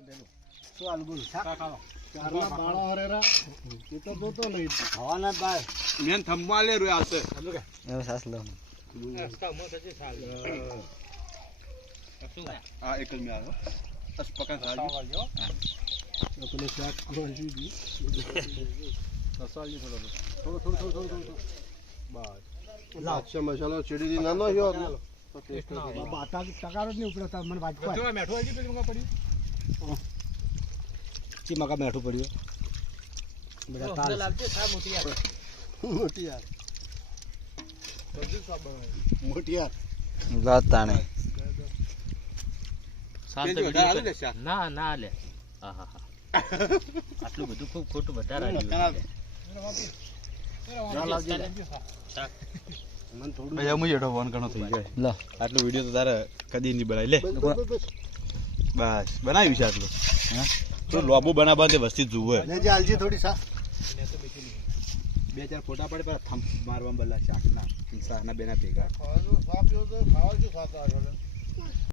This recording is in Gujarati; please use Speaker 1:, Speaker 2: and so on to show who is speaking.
Speaker 1: શું હાલ બોલ
Speaker 2: ખાવા
Speaker 1: ચારના બાળા હરેરા એ તો જોતો નહીં હવાના બાય
Speaker 2: મેન થંબવા લે રે આવશે
Speaker 3: એવો સાસ લો
Speaker 2: આ એક જ મે આવ્યો બસ પકા ખાજો
Speaker 1: પેલો શાક કોણ છે
Speaker 2: મસાલી થોડો
Speaker 1: બસ લાચ્છા મસાલો ચીડી દી નાનો જો બાટા ટકારો જ નહીં ઉપડતા મને વાંચવા
Speaker 2: જો મેઠો આવી ગયો મગા પડી
Speaker 3: ચી મકા મેઠું પડ્યું
Speaker 1: બધા તાલ લાવજે સા મોટી યાર મોટી યાર
Speaker 3: વાત તાણે
Speaker 4: ના ના લે આટલું બધું ખૂબ ખોટું વધારે આવ્યું
Speaker 1: મને થોડું
Speaker 2: ભાઈ હું જેઠો ફોન કરનો થઈ જાય
Speaker 3: લો
Speaker 2: આટલો વિડિયો તો તારે કદી નહીં બનાવી લે બસ બનાવ્યું છે આટલું હા તો લોબો બનાવવા તે વસ્તી જુએ
Speaker 1: લેજે આલજી થોડી સા
Speaker 2: બે ચાર ફોટા પડે પર થંપ મારવા બલ્લા શાકના શાકના બેના ભેગા
Speaker 1: ખાવાનું સાપ જો ખાવા જો સાપ